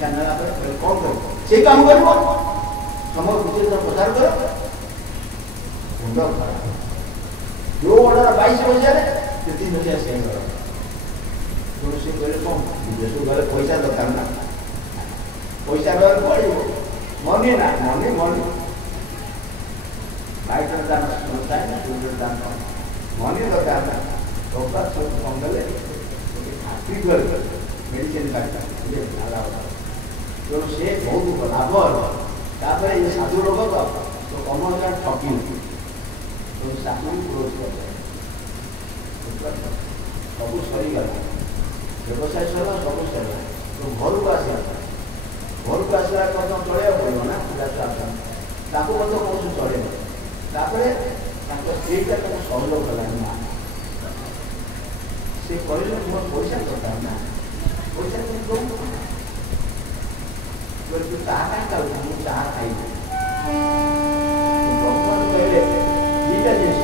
दीक्षा नेला कौन कर से काम कर समग्र विचार प्रचार कर मुंड खराब जो ऑर्डर 22 बजे से 3 बजे से कहले कौन विदेश गले पैसा दरकार ना पैसा गले पड़ो मनी ना मनी मनी लाइटर दान चाहे ना दूर दान मनी दरकार ना टका सब कम गले मेडिसिन खाता तो से बहुत लाभ तापर ये साधु लोग तो कम ठकी तो साधु सब सरीगला व्यवसाय सरला सब सरला तो घर को आसला चलैया पड़ो ना पूजा कौन चले स्त्रीटा सहयोग कला से कहले मोर पैसा दरकार ना पैसा तुम दो चाह खाऊ चाह खाई कहले दीटा जिस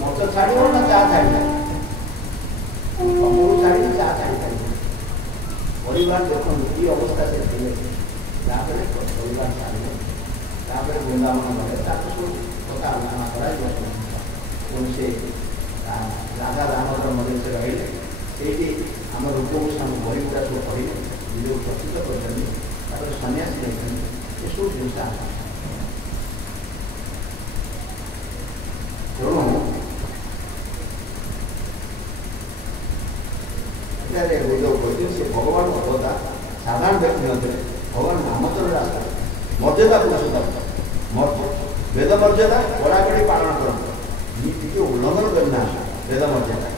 मत छाड़ ना चाह छाड़ तुमको छाड़ी चाह छाड़ी परिवार देखो ये अवस्था से परिवार छाड़े वृंदावन गले कथा आलोचना कर राधा दामोदर मंदिर से रही आम रूपभूषण बही गुड़ा सब पढ़े निज प्रस्तुत कर सन्यासी नहीं ये सब जिन तेणु कहते से भगवान अवतार साधारण व्यक्ति नए भगवान रामचंद्र रास्ता मर्यादा पुरुषोत्तम वेद मर्यादा कड़ाकड़ी पालन करते नीति उल्लंघन करना वेद मर्यादा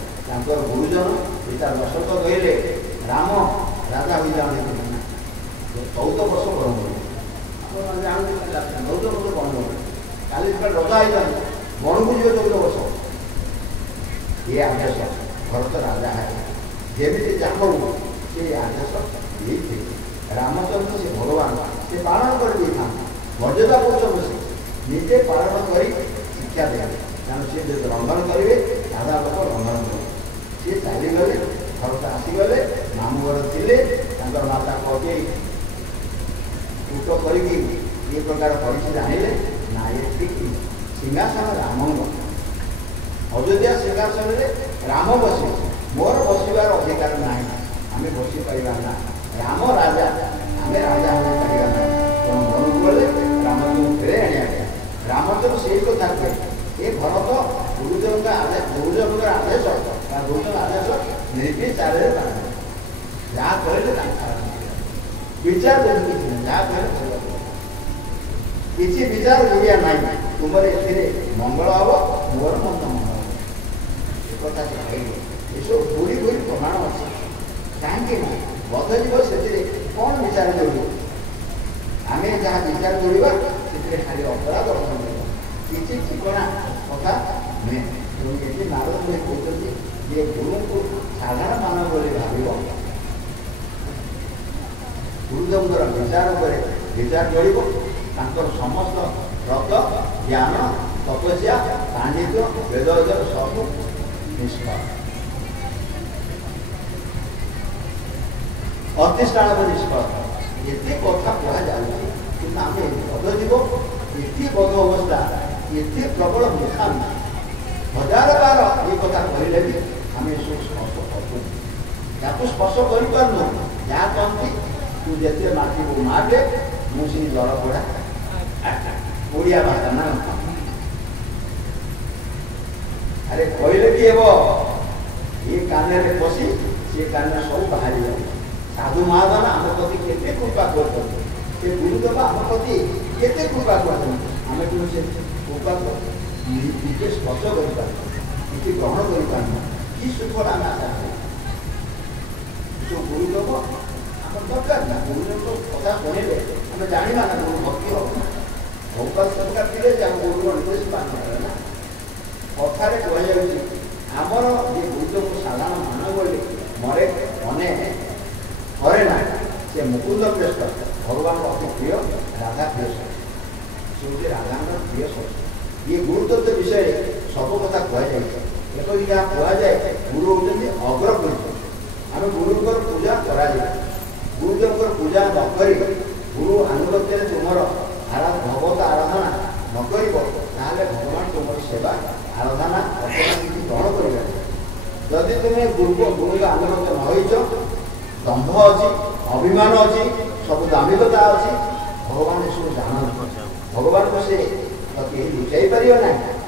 गुरुजन पिता दशरथ कहले राम राजा हो जाने 14 वर्ष गरम जानते 14 वर्ष गरम काली रजा हो जाए बण को जी 14 वर्ष ये आदेश भरत राजा है जमी चाहू से आदेश ये रामचंद्र से भगवान से पालन कर मर्यादा पुरुष निजे पालन कर शिक्षा दिया कारण सी रंगन करेंगे राधा लोक रंगन करेंगे सी चलीगले भरत आसीगले मामू घर थे माता कहे उट कर प्रकार कर जानिले ना ये ठीक सिंहासन राम अयोध्या सिंहासन राम बस मोर बसबार अधिकार ना आम बस पार ना राम राजा आम राजा हो पार ना मन को गले रामचंद्र फेरे आने रामचंद्र से कथा कहे ये भरत गुरुजन का आदेश गुरुजन का आदेश गुरुजन आदेश निर्विचार जहाँ कहले विचार जहाँ कहले किसी विचार लिया ना तुम मंगल हम मोर मन मंगल एक कथा से कहले ये सब पूरी पूरी प्रमाण अच्छे कहीं बदल से कौन विचार जोड़ आम जहाँ विचार जोड़ा से खाली अपराध किसी ठिकना कथा नुहे ये नारद भाई कहते ये गुरु को साधारण मानव भाव गुरुदेव विचार पर विचार जोड़ समस्त व्रत ज्ञान तपस्या पांडित्य वेद सब निष्फल प्रतिष्ठान पर निष्फल ये कथा कहुच्छे कि आम बदजीव ये बद अवस्था ये प्रबल मूर्खा हजार बार ये कथा कहले भी आम सब स्पर्श कर स्पर्श कर जहाँ कहती तू जिते माटी को मारे मुझे जल पड़ा ओडिया भाषा ना अरे कहले कि ये कान में पशि सी कान सब बाहर जाए साधु महादान आम प्रति केते कृपा करते गुरुदेव आम प्रति केते कृपा करते आम से कृपा निजे स्पर्श कर ग्रहण कर कि सुखर आम आशा जो गुरुदेव आम दरकार ना गुरुदेव कथा शुणिले आम जाना ना गुरु भक्ति हम भगवत सरकार थे गुरु निर्देश पाना कथार कहुच्छे आमर ये गुरुदेव को साधारण मान बोले मरे मने करे ना से मुकुंद श्रेष्ठ भगवान अति प्रिय राधा प्रिय से राधा प्रिय ये गुरुतत्व विषय सब कथा कहुए एक जहाँ कहुए गुरु होती अग्रपुरुष आम गुरु पूजा करा गुरुदेव पूजा ବର୍ତ୍ତମାନ କିଛି ଗ୍ରହଣ କରିବେ। ଯଦି ତୁମେ ଗୁରୁଙ୍କ ଆନନ୍ଦ ନ ହେଇଛ, ଦମ୍ଭ ଅଛି, ଅଭିମାନ ଅଛି, ସବୁ ଦାମ୍ଭିକତା ଅଛି, ଭଗବାନ ଏସବୁ ଜାଣନ୍ତି। ଭଗବାନଙ୍କୁ ସେ କେହି ଲୁଚାଇ ପାରିବ ନାହିଁ।